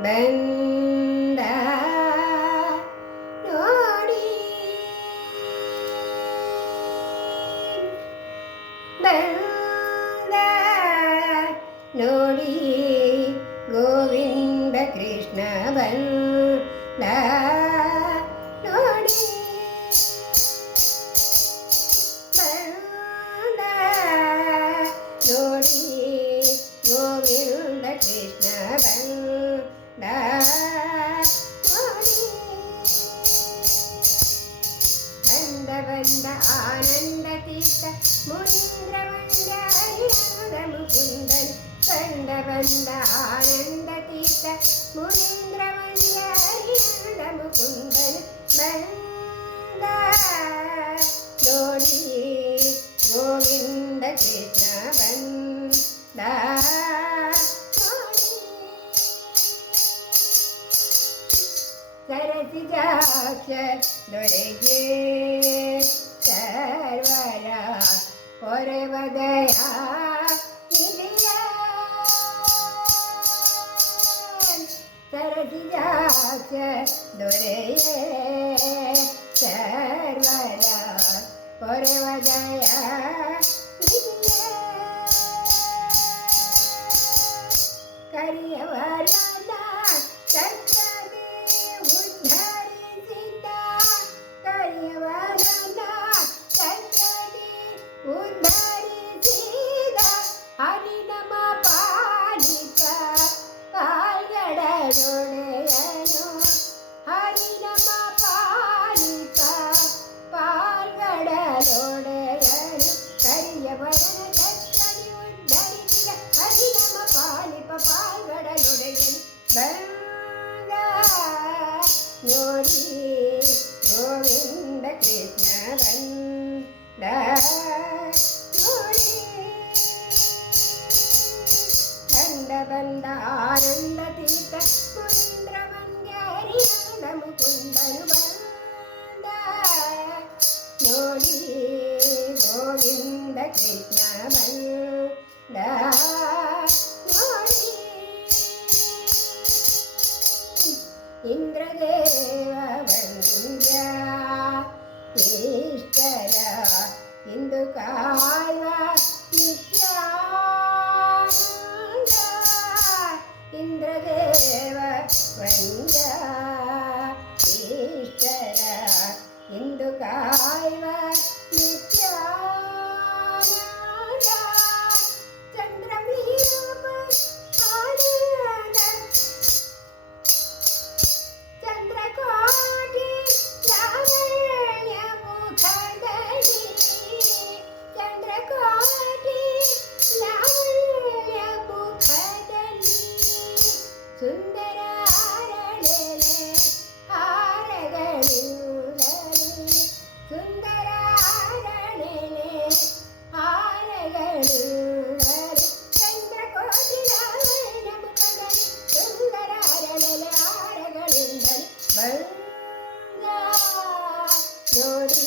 ಬಂದ ನೋಡಿ ಬಂದ ನೋಡಿ ಗೋವಿಂದ ಕೃಷ್ಣ ಬಂದ ಬಂದ ಬಂದ ಆನಂದ ತೀರ್ಥ ಮುನೀಂದ್ರ ವಂದ್ಯ ಹರಿನಾದ ಮುಕುಂದನ್ ಬಂದ ನೋಡಿ ಗೋವಿಂದ ಕೃಷ್ಣ ಬಂದ ನೋಡಿ ಸರಸಿಜಾಕ್ಷ ದೊರೆಗೆ ಸರ್ವರ ಹೊರವದಯ ദുരയേ സർവര പൊരവദയ കറിയവരാ കരോട് കരിയ വരന കത്തടി ഉദ്ധരിക്കുക അഭിനമ പാലിപ്പ പാൽകടലുടയിൽ ഗോരി ഗോവിന്ദ കൃഷ്ണ ബന്ദ ഗോരി ബന്ധ ബന്ധ ആനന്ദ கால இந்திரதேவ வஞ்ச ஈஸ்வர இந்து காய்வ ನೋಡಿ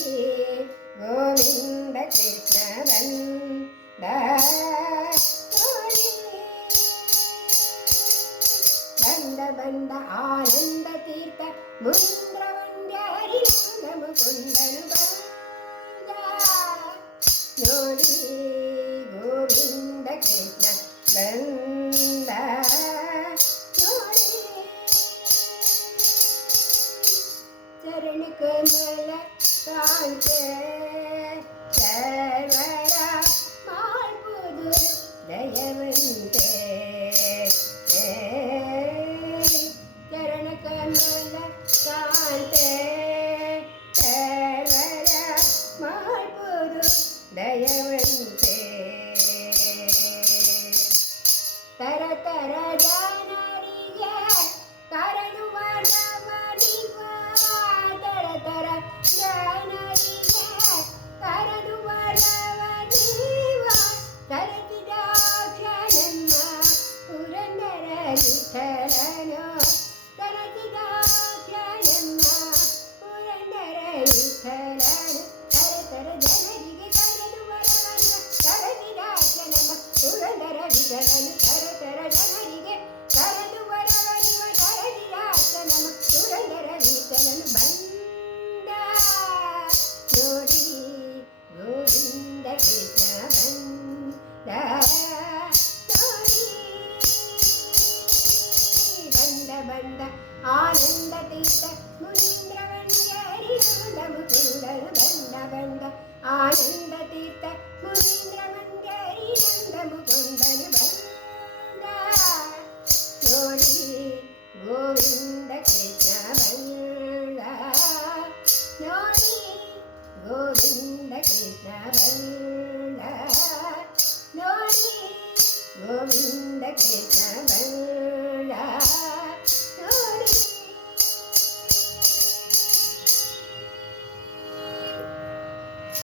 ಗೋವಿಂದ ಕೃಷ್ಣ ಬಂದ ನೋಡಿ ಬಂದ ಬಂದ ಆನಂದ ತೀರ್ಥ ಮುಂದ್ರ ವಂದ್ಯ ಹರಿನಾದ ಮುಕುಂದನು ಬಂದ ನೋಡಿ ಗೋವಿಂದ ಕೃಷ್ಣ ಬಂದ ನೋಡಿ ಚರಣ ಕಮಲ ಕಾಂತ ಸರ್ವರ ಮಾಡ್ಬೋದು ದಯವಂತೆ ಚರಣ ಕಮಲ ಕಾಂತ ಸರ್ವರ ಮಾಡ್ಬೋದು ದಯವಂತೆ ತರ ತರ ഉരണ്ടരയിക്കരനോ തനക്കിതാഖ്യയെന്ന ഉരണ്ടരയിക്കരനു കരതര ജനരികെ കരനു വരവന്ന തനക്കിതാഖ്യനെന്ന ഉരണ്ടര വികരന ആനന്ദതീർത്ഥ മുരീന്ദ്രമന്ദരി നന്ദമുകുന്ദനു ജോലി ഗോവിന്ദ കൃഷ്ണ ബംഗ ജോലി ഗോവിന്ദ കൃഷ്ണ ബംഗ ജോലി ഗോവിന്ദ കൃഷ്ണ